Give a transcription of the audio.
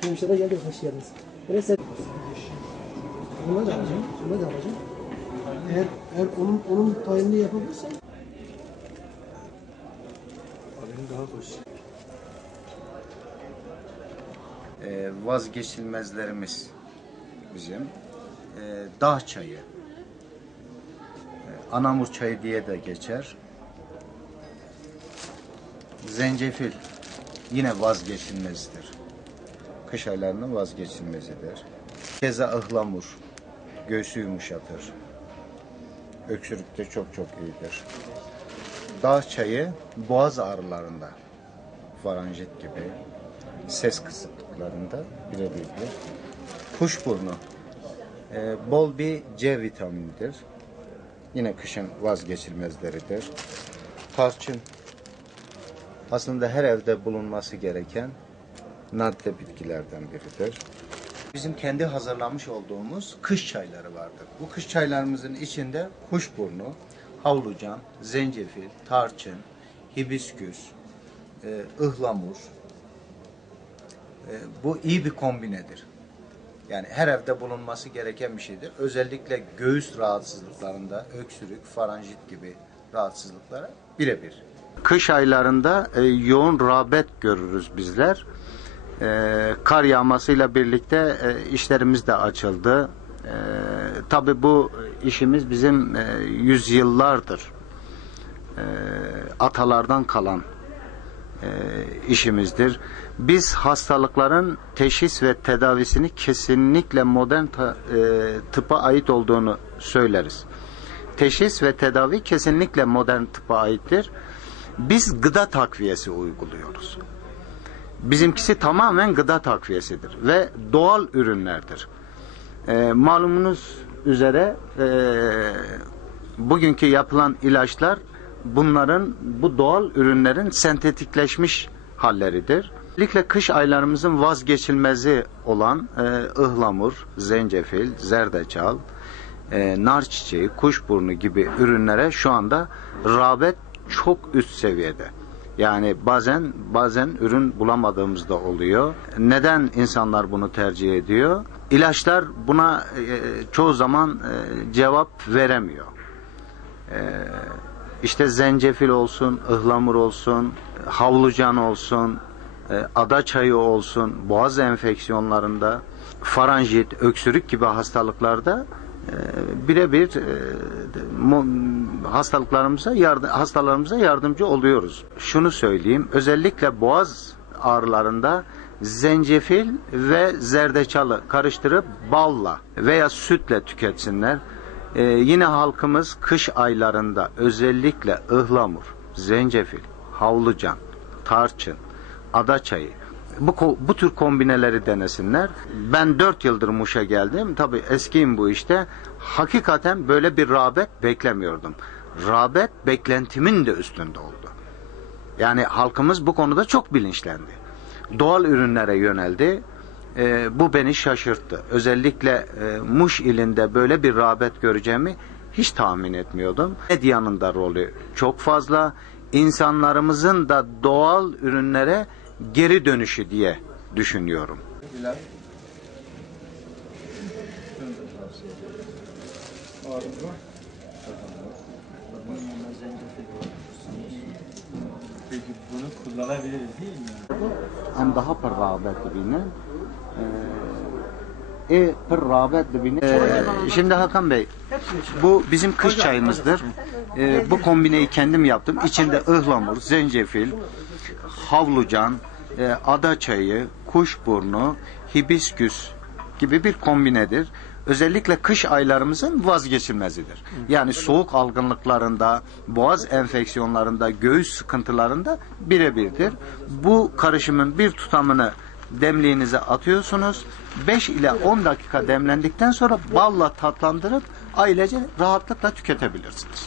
Hemşire geldi, hoş geldiniz. Neyse. Bunları da alacağım, bunları da alacağım. Eğer onun tayinini yapabilirsen. Abinin daha hoş. Vazgeçilmezlerimiz bizim dağ çayı, anamur çayı diye de geçer. Zencefil yine vazgeçilmezdir. Kış aylarının vazgeçilmezidir. Keza ıhlamur göğsü yumuşatır. Öksürükte çok iyidir. Dağ çayı boğaz ağrılarında, faranjit gibi, ses kısıklıklarında birebirdir. Kuşburnu bol bir C vitaminidir. Yine kışın vazgeçilmezleridir. Tarçın aslında her evde bulunması gereken nadide bitkilerden biridir. Bizim kendi hazırlamış olduğumuz kış çayları vardır. Bu kış çaylarımızın içinde kuşburnu, havlucan, zencefil, tarçın, hibisküs, ıhlamur. Bu iyi bir kombinedir. Yani her evde bulunması gereken bir şeydir. Özellikle göğüs rahatsızlıklarında, öksürük, faranjit gibi rahatsızlıklara birebir. Kış aylarında yoğun rağbet görürüz bizler. Kar yağmasıyla birlikte işlerimiz de açıldı. Tabii bu işimiz bizim yüzyıllardır atalardan kalan işimizdir. Biz hastalıkların teşhis ve tedavisini kesinlikle modern tıbba ait olduğunu söyleriz. Teşhis ve tedavi kesinlikle modern tıbba aittir. Biz gıda takviyesi uyguluyoruz. Bizimkisi tamamen gıda takviyesidir ve doğal ürünlerdir. Malumunuz üzere bugünkü yapılan ilaçlar bu doğal ürünlerin sentetikleşmiş halleridir. Özellikle kış aylarımızın vazgeçilmezi olan ıhlamur, zencefil, zerdeçal, nar çiçeği, kuşburnu gibi ürünlere şu anda rağbet çok üst seviyede. Yani bazen ürün bulamadığımızda oluyor. Neden insanlar bunu tercih ediyor? İlaçlar buna çoğu zaman cevap veremiyor. İşte zencefil olsun, ıhlamur olsun, havlucan olsun, ada çayı olsun, boğaz enfeksiyonlarında, faranjit, öksürük gibi hastalıklarda birebir hastalarımıza yardımcı oluyoruz. Şunu söyleyeyim, özellikle boğaz ağrılarında zencefil ve zerdeçalı karıştırıp balla veya sütle tüketsinler. Yine halkımız kış aylarında özellikle ıhlamur, zencefil, havlucan, tarçın, ada çayı bu tür kombineleri denesinler. Ben 4 yıldır Muş'a geldim. Tabii eskiyim bu işte. Hakikaten böyle bir rağbet beklemiyordum. Rağbet beklentimin de üstünde oldu. Yani halkımız bu konuda çok bilinçlendi. Doğal ürünlere yöneldi. Bu beni şaşırttı. Özellikle Muş ilinde böyle bir rağbet göreceğimi hiç tahmin etmiyordum. Medyanın da rolü çok fazla. İnsanlarımızın da doğal ürünlere geri dönüşü diye düşünüyorum. Peki bunu kullanabiliriz değil mi? Hem daha per rağbet dibine. Per rağbet dibine. Şimdi Hakan Bey, bu bizim kış çayımızdır. Bu kombineyi kendim yaptım. İçinde ıhlamur, zencefil, havlucan, ada çayı, kuşburnu, hibisküs gibi bir kombinedir. Özellikle kış aylarımızın vazgeçilmezidir. Yani soğuk algınlıklarında, boğaz enfeksiyonlarında, göğüs sıkıntılarında birebirdir. Bu karışımın bir tutamını demliğinize atıyorsunuz. 5 ile 10 dakika demlendikten sonra balla tatlandırıp ailece rahatlıkla tüketebilirsiniz.